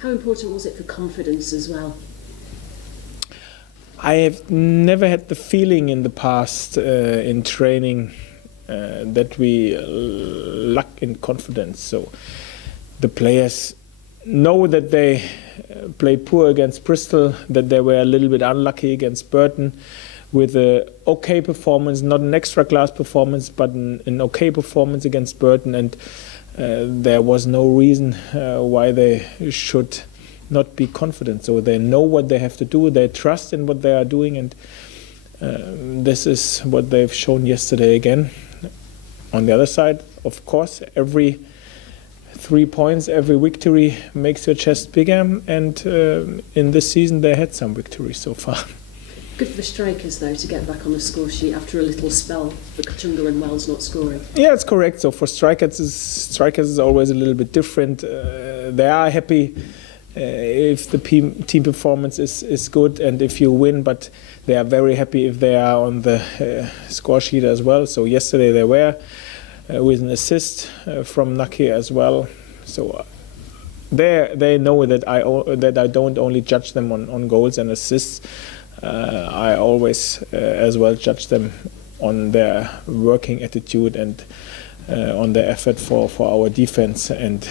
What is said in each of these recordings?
How important was it for confidence as well? I have never had the feeling in the past in training that we lack in confidence. So the players know that they played poor against Bristol, that they were a little bit unlucky against Burton, with an okay performance, not an extra class performance, but an okay performance against Burton, and there was no reason why they should not be confident. So they know what they have to do, they trust in what they are doing, and this is what they've shown yesterday again. On the other side, of course, every 3 points, every victory makes your chest bigger, and in this season they had some victories so far. Good for the strikers, though, to get back on the score sheet after a little spell for Kachunga and Wells not scoring. Yeah, it's correct. So for strikers is always a little bit different. They are happy if the team performance is good and if you win, but they are very happy if they are on the score sheet as well. So yesterday they were with an assist from Naki as well. So they know that I don't only judge them on goals and assists. I always as well judge them on their working attitude and on their effort for our defense, and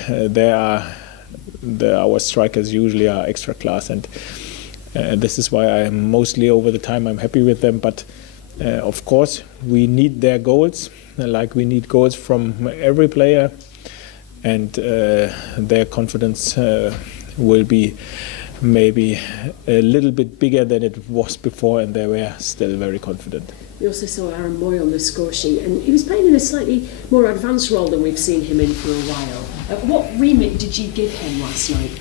our strikers usually are extra class, and this is why I'm mostly over the time I'm happy with them. But of course we need their goals, like we need goals from every player, and their confidence will be maybe a little bit bigger than it was before, and they were still very confident. We also saw Aaron Moy on the score sheet, and he was playing in a slightly more advanced role than we've seen him in for a while. What remit did you give him last night?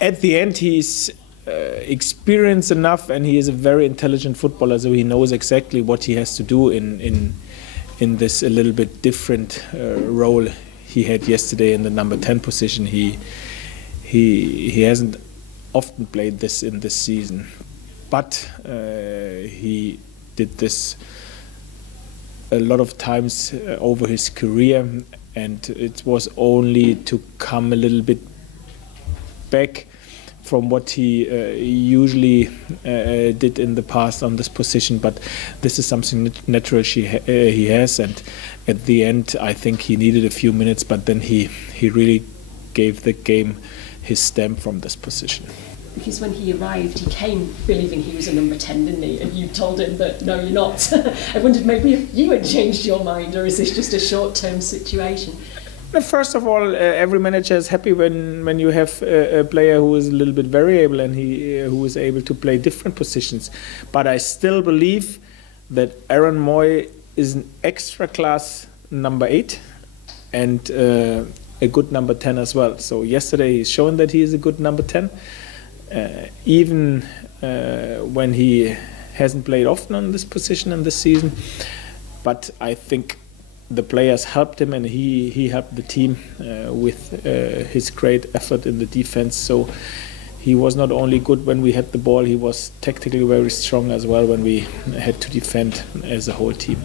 At the end, he's experienced enough, and he is a very intelligent footballer, so he knows exactly what he has to do in this a little bit different role he had yesterday in the number 10 position. He hasn't often played this in this season, but he did this a lot of times over his career, and it was only to come a little bit back from what he usually did in the past on this position. But this is something natural he has, and at the end I think he needed a few minutes, but then he really gave the game his stamp from this position. Because when he arrived, he came believing he was a number 10, didn't he? And you told him that, no, you're not. I wondered maybe if you had changed your mind, or is this just a short-term situation? First of all, every manager is happy when you have a player who is a little bit variable and who is able to play different positions. But I still believe that Aaron Moy is an extra class number 8 and a good number 10 as well. So yesterday he's shown that he is a good number 10, even when he hasn't played often on this position in this season. But I think the players helped him, and he helped the team with his great effort in the defense. So he was not only good when we had the ball, he was tactically very strong as well when we had to defend as a whole team.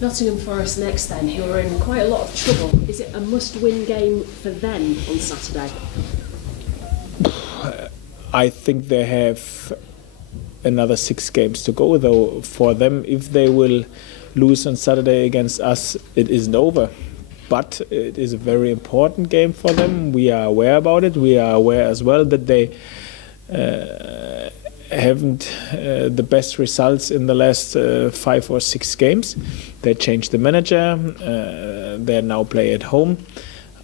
Nottingham Forest next then, who are in quite a lot of trouble. Is it a must-win game for them on Saturday? I think they have another 6 games to go, though. For them, if they will lose on Saturday against us, it isn't over. But it is a very important game for them. We are aware about it. We are aware as well that they haven't the best results in the last 5 or 6 games. They changed the manager. They now play at home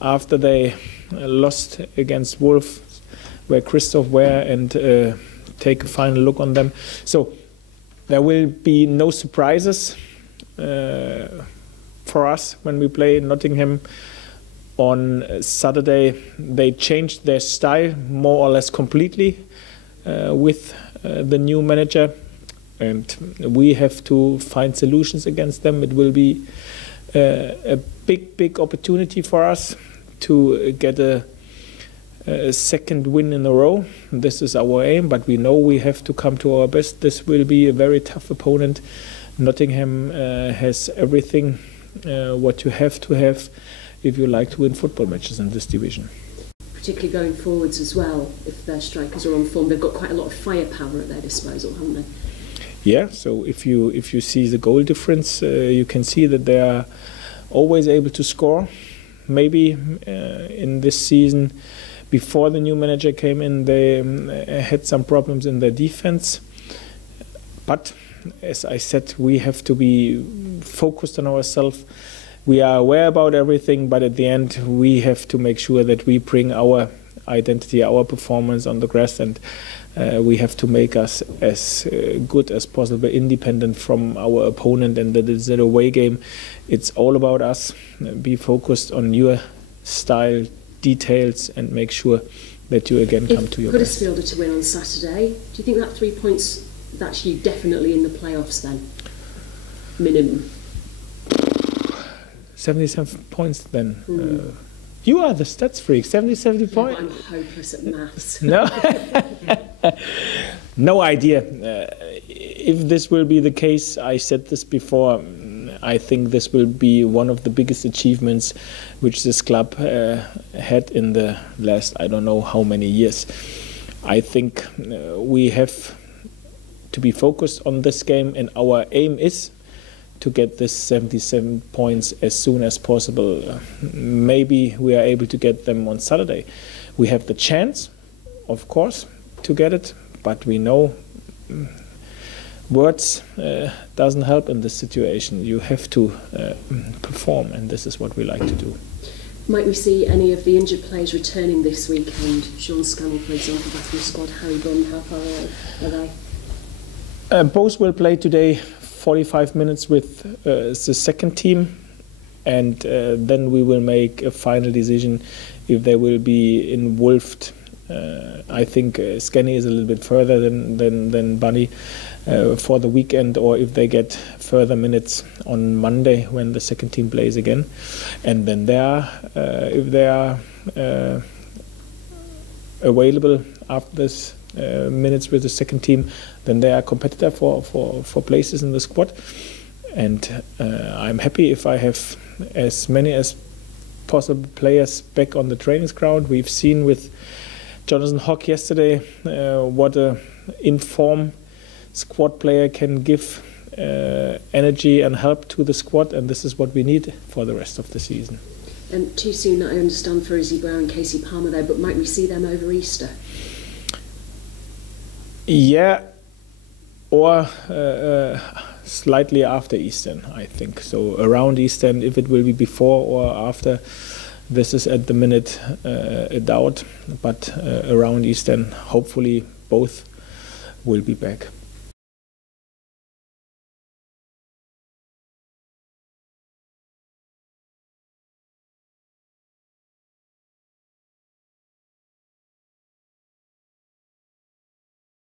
after they lost against Wolves, where Christoph were, and take a final look on them. So there will be no surprises for us when we play Nottingham on Saturday. They changed their style more or less completely with the new manager, and we have to find solutions against them. It will be a big opportunity for us to get a second win in a row. This is our aim, but we know we have to come to our best. This will be a very tough opponent. Nottingham has everything what you have to have if you like to win football matches in this division. particularly going forwards as well. If their strikers are on form, they've got quite a lot of firepower at their disposal, haven't they? Yeah, so if you see the goal difference, you can see that they are always able to score. Maybe in this season, before the new manager came in, they had some problems in their defense. But as I said, we have to be focused on ourselves. We are aware about everything, but at the end, we have to make sure that we bring our identity, our performance on the grass, and we have to make us as good as possible, independent from our opponent, and that is an away game. It's all about us. Be focused on your style, details, and make sure that you again come to your best. If Huddersfield are to win on Saturday, do you think that 3 points, that's you definitely in the playoffs then? Minimum. 77 points then. You are the stats freak. 70 points. I'm hopeless at maths. No, no idea. If this will be the case, I said this before, I think this will be one of the biggest achievements which this club had in the last, I don't know how many years. I think we have to be focused on this game, and our aim is to get this 77 points as soon as possible. Maybe we are able to get them on Saturday. We have the chance, of course, to get it, but we know words doesn't help in this situation. You have to perform, and this is what we like to do. Might we see any of the injured players returning this weekend? Sean Scannell, for example, back in the squad. Harry Bunn, how far are they? Both will play today 45 minutes with the second team, and then we will make a final decision if they will be involved. I think Scanny is a little bit further than Bunny for the weekend, or if they get further minutes on Monday when the second team plays again. And then if they are available after this minutes with the second team, then they are competitor for places in the squad. And I'm happy if I have as many as possible players back on the training ground. We've seen with Jonathan Hock yesterday what a in-form squad player can give energy and help to the squad, and this is what we need for the rest of the season. Too soon, I understand, for Izzy Brown and Casey Palmer there, but might we see them over Easter? Yeah, or slightly after Easter, I think. So around Easter, if it will be before or after, this is at the minute a doubt. But around Easter, hopefully both will be back.